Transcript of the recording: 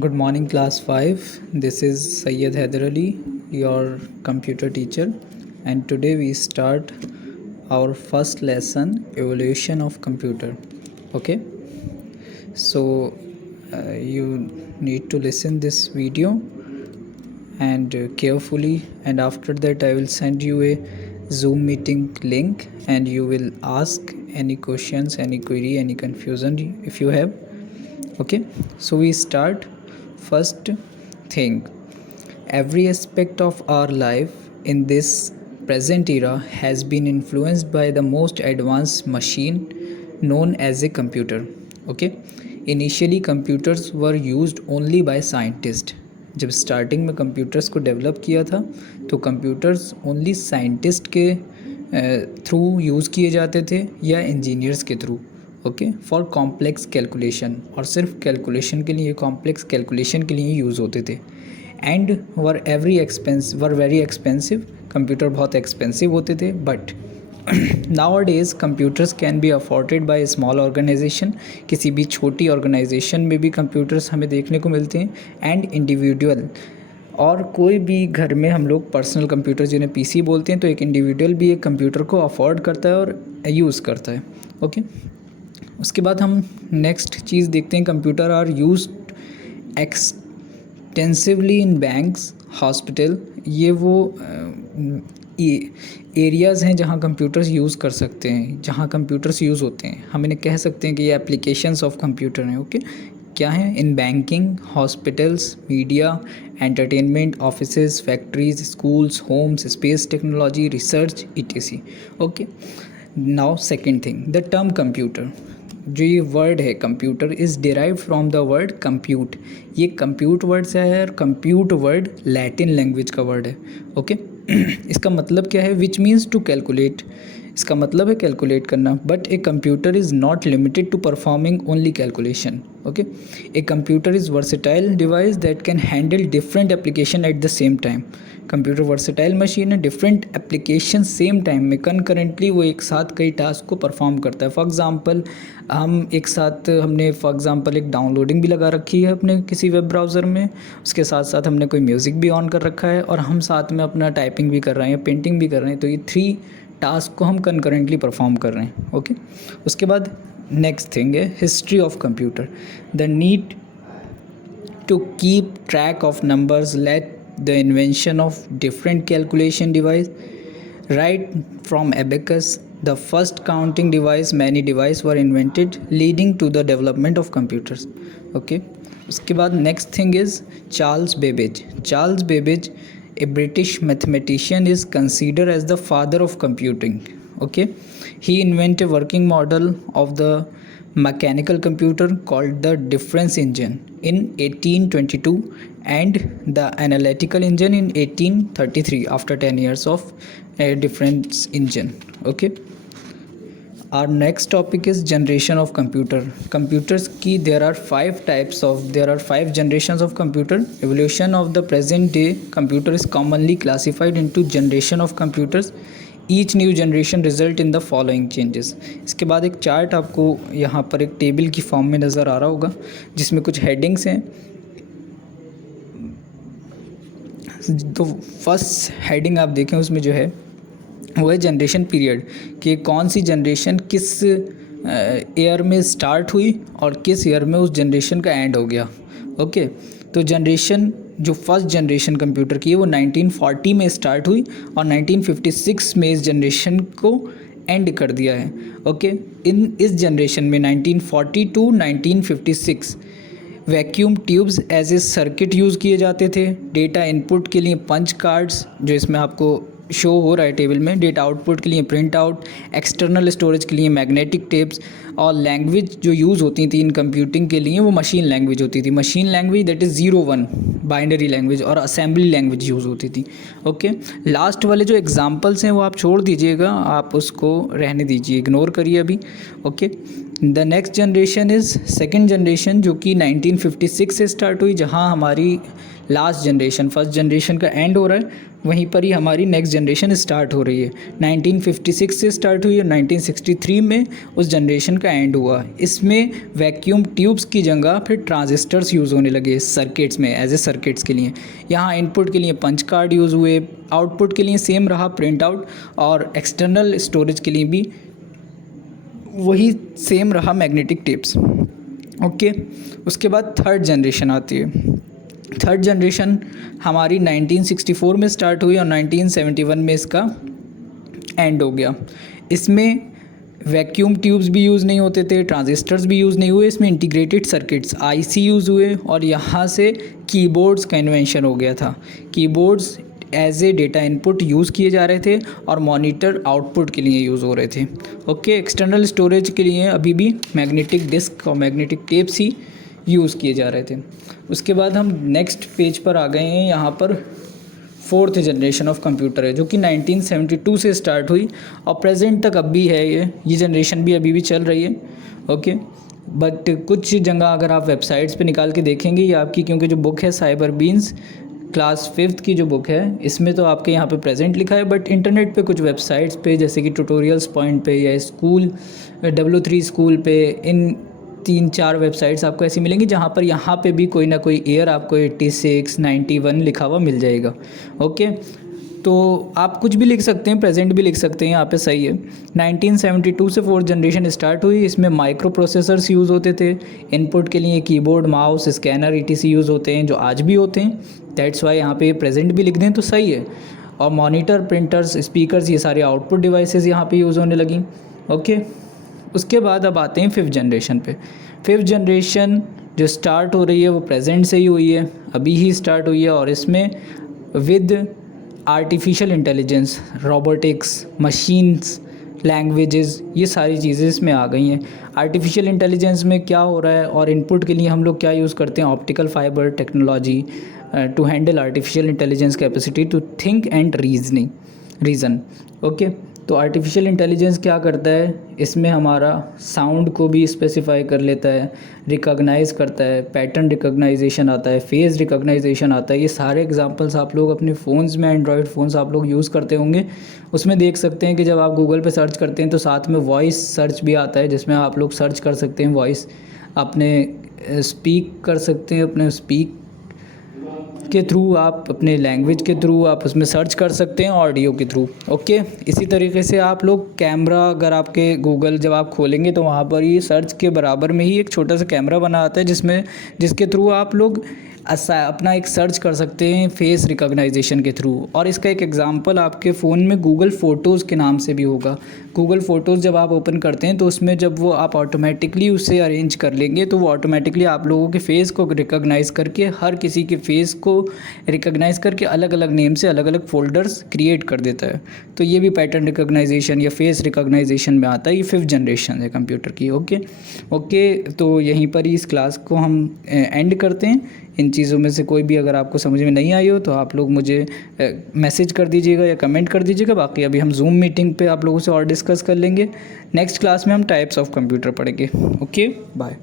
Good morning, class 5. This is Syed Haider Ali, your computer teacher, and today we start our first lesson, Evolution of Computer. Okay, so you need to listen this video and carefully, and after that I will send you a Zoom meeting link and you will ask any questions, any query, any confusion if you have. Okay, so we start. First thing, every aspect of our life in this present era has been influenced by the most advanced machine known as a computer. Okay, initially computers were used only by scientists. जब starting में computers को develop किया था तो computers only scientist के through use किए जाते थे या इंजीनियर्स के through. Okay, for complex calculation, और सिर्फ कैलकुलेशन के लिए, कॉम्प्लेक्स कैलकुलेशन के लिए यूज़ होते थे. And were very expensive. Computer बहुत एक्सपेंसिव होते थे. But nowadays computers can be afforded by small organisation. किसी भी छोटी ऑर्गेनाइजेशन में भी कंप्यूटर्स हमें देखने को मिलते हैं. एंड इंडिविजुअल, और कोई भी घर में हम लोग पर्सनल कंप्यूटर जिन्हें पीसी बोलते हैं, तो एक इंडिविजुअल भी एक कंप्यूटर को अफोर्ड करता है और यूज़ करता है. ओके, उसके बाद हम नेक्स्ट चीज़ देखते हैं. Computer are used extensively in banks, hospital. ये वो एरियाज़ हैं जहाँ कंप्यूटर्स यूज़ कर सकते हैं, जहाँ कंप्यूटर्स यूज़ होते हैं. हम इन्हें कह सकते हैं कि ये एप्लीकेशंस ऑफ कंप्यूटर हैं. ओके, क्या है? In banking, hospitals, media, entertainment, offices, factories, schools, homes, space technology, research, etc. Okay, now second thing, the term computer. जो ये वर्ड है computer is derive from the word compute. ये compute word से है, और compute word Latin language का word है. Okay, इसका मतलब क्या है? Which means to calculate. इसका मतलब है कैलकुलेट करना. But A computer is not limited to performing only calculation. Okay, a computer is versatile device that can handle different application at the same time. Computer versatile machine है, different application same time में concurrently वो एक साथ कई task को perform करता है. For example, हम एक साथ हमने फॉर एग्जांपल एक डाउनलोडिंग भी लगा रखी है अपने किसी वेब ब्राउज़र में, उसके साथ साथ हमने कोई म्यूज़िक भी ऑन कर रखा है, और हम साथ में अपना टाइपिंग भी कर रहे हैं या पेंटिंग भी कर रहे हैं. तो ये 3 टास्क को हम कंकरेंटली परफॉर्म कर रहे हैं. ओके, उसके बाद नेक्स्ट थिंग है history of computer. The need to keep track of numbers led the invention of different calculation device. Right from abacus, the first counting device, many devices were invented, leading to the development of computers. Okay, उसके बाद next thing is Charles Babbage. Charles Babbage, a British mathematician, is considered as the father of computing. Okay, he invented a working model of the mechanical computer called the difference engine in 1822 and the analytical engine in 1833 after 10 years of a difference engine. Okay, our next topic is generation of computer. Computers की there are 5 generations of computer. Evolution of the present day computer is commonly classified into generation of computers. Each new generation result in the following changes. इसके बाद एक chart आपको यहाँ पर एक table की form में नज़र आ रहा होगा, जिसमें कुछ हेडिंग्स हैं. तो फर्स्ट हेडिंग आप देखें, उसमें जो है वो है जनरेशन पीरियड, कि कौन सी जनरेशन किस ईयर में स्टार्ट हुई और किस ईयर में उस जनरेशन का एंड हो गया. ओके, तो जनरेशन जो फर्स्ट जनरेशन कंप्यूटर की है वो 1940 में स्टार्ट हुई और 1956 में इस जनरेशन को एंड कर दिया है. ओके, इस जनरेशन में 1940 to 1956 vacuum tubes as a circuit use किए जाते थे. डेटा इनपुट के लिए पंच कार्ड्स, जो इसमें आपको शो हो रहा है टेबल में. डेटा आउटपुट के लिए प्रिंट आउट, एक्सटर्नल स्टोरेज के लिए मैग्नेटिक टेप्स, और लैंग्वेज जो यूज़ होती थी इन कंप्यूटिंग के लिए वो मशीन लैंग्वेज होती थी. Machine language that is 0-1 binary language, और असेंबली लैंग्वेज यूज़ होती थी. ओके, लास्ट वाले जो एग्जांपल्स हैं वो आप छोड़ दीजिएगा, आप उसको रहने दीजिए, इग्नोर करिए अभी. Okay, the next generation is second generation, जो कि 1956 से स्टार्ट हुई, जहाँ हमारी लास्ट जनरेशन, फर्स्ट जनरेशन का एंड हो रहा है, वहीं पर ही हमारी नेक्स्ट जनरेशन स्टार्ट हो रही है। 1956 से स्टार्ट हुई और 1963 में उस जनरेशन का एंड हुआ। इसमें वैक्यूम ट्यूब्स की जगह फिर ट्रांजिस्टर्स यूज़ होने लगे सर्किट्स में, एज ए सर्किट्स के लिए। यहाँ इनपुट के लिए पंच कार्ड यूज़ हुए, आउटपुट के लिए सेम रहा प्रिंट आउट, और एक्सटर्नल स्टोरेज के लिए भी वही सेम रहा मैग्नेटिक टेप्स। ओके, उसके बाद थर्ड जनरेशन आती है। थर्ड जनरेशन हमारी 1964 में स्टार्ट हुई और 1971 में इसका एंड हो गया। इसमें वैक्यूम ट्यूब्स भी यूज़ नहीं होते थे, ट्रांजिस्टर्स भी यूज़ नहीं हुए, इसमें इंटीग्रेटेड सर्किट्स आईसी यूज़ हुए, और यहाँ से कीबोर्ड्स का इन्वेंशन हो गया था। Keyboards as a data input use किए जा रहे थे और मॉनिटर आउटपुट के लिए यूज़ हो रहे थे। ओके, एक्सटर्नल स्टोरेज के लिए अभी भी मैग्नेटिक डिस्क और मैग्नेटिक टेप्स ही यूज़ किए जा रहे थे। उसके बाद हम नेक्स्ट पेज पर आ गए हैं। यहाँ पर फोर्थ जनरेशन ऑफ कंप्यूटर है, जो कि 1972 से स्टार्ट हुई और प्रेजेंट तक अब भी है। ये जनरेशन भी अभी भी चल रही है। ओके, बट कुछ जगह अगर आप वेबसाइट्स पे निकाल के देखेंगे, ये आपकी, क्योंकि जो बुक है साइबर बीन्स क्लास 5th की जो बुक है, इसमें तो आपके यहाँ पे प्रेजेंट लिखा है, बट इंटरनेट पे कुछ वेबसाइट्स पे जैसे कि ट्यूटोरियल्स पॉइंट पे या स्कूल W3 स्कूल पे, इन 3-4 वेबसाइट्स आपको ऐसी मिलेंगी जहाँ पर यहाँ पे भी कोई ना कोई ईयर आपको 86, 91 लिखा हुआ मिल जाएगा। ओके, तो आप कुछ भी लिख सकते हैं, प्रेजेंट भी लिख सकते हैं, यहाँ पे सही है। 1972 से फोर्थ जनरेशन स्टार्ट हुई। इसमें माइक्रो प्रोसेसर्स यूज़ होते थे। इनपुट के लिए keyboard, mouse, scanner ETC use होते हैं, जो आज भी होते हैं। दैट्स वाई यहाँ पे प्रेजेंट भी लिख दें तो सही है। और मॉनिटर, प्रिंटर्स, स्पीकर्स, ये सारे आउटपुट डिवाइसेस यहाँ पे यूज़ होने लगी। ओके, उसके बाद अब आते हैं फिफ्थ जनरेशन पे। फिफ्थ जनरेशन जो स्टार्ट हो रही है वो प्रेजेंट से ही हुई है, अभी ही स्टार्ट हुई है, और इसमें with artificial intelligence, robotics, machines, languages, ये सारी चीज़ें इसमें आ गई हैं। आर्टिफिशियल इंटेलिजेंस में क्या हो रहा है, और इनपुट के लिए हम लोग क्या यूज़ करते हैं, optical fibre technology to handle artificial intelligence capacity to think and reason. Okay, तो आर्टिफिशियल इंटेलिजेंस क्या करता है, इसमें हमारा साउंड को भी स्पेसिफाई कर लेता है, रिकॉग्नाइज़ करता है, पैटर्न रिकॉग्नाइजेशन आता है, फेस रिकॉग्नाइजेशन आता है। ये सारे एग्जांपल्स आप लोग अपने फ़ोन्स में, एंड्रॉयड फ़ोन्स आप लोग यूज़ करते होंगे, उसमें देख सकते हैं कि जब आप गूगल पे सर्च करते हैं तो साथ में वॉइस सर्च भी आता है, जिसमें आप लोग सर्च कर सकते हैं वॉइस, अपने स्पीक कर सकते हैं, अपने स्पीक के थ्रू, आप अपने लैंग्वेज के थ्रू आप उसमें सर्च कर सकते हैं, ऑडियो के थ्रू। ओके, इसी तरीके से आप लोग कैमरा, अगर आपके गूगल जब आप खोलेंगे तो वहाँ पर ये सर्च के बराबर में ही एक छोटा सा कैमरा बना आता है, जिसके थ्रू आप लोग अपना एक सर्च कर सकते हैं फेस रिकॉग्नाइजेशन के थ्रू। और इसका एक एग्जांपल आपके फ़ोन में गूगल फ़ोटोज़ के नाम से भी होगा। गूगल फ़ोटोज़ जब आप ओपन करते हैं तो उसमें जब वो आप ऑटोमेटिकली उसे अरेंज कर लेंगे तो वो ऑटोमेटिकली आप लोगों के फ़ेस को रिकॉग्नाइज़ करके, हर किसी के फ़ेस को रिकॉग्नाइज़ करके अलग अलग नेम से अलग अलग फ़ोल्डर्स क्रिएट कर देता है। तो ये भी पैटर्न रिकॉग्नाइजेशन या फेस रिकॉग्नाइजेशन में आता है। ये 5th जनरेशन है कंप्यूटर की। ओके, तो यहीं पर ही इस क्लास को हम एंड करते हैं। इन चीज़ों में से कोई भी अगर आपको समझ में नहीं आई हो तो आप लोग मुझे मैसेज कर दीजिएगा या कमेंट कर दीजिएगा। बाकी अभी हम जूम मीटिंग पे आप लोगों से और डिस्कस कर लेंगे। नेक्स्ट क्लास में हम टाइप्स ऑफ कंप्यूटर पढ़ेंगे। Okay, bye.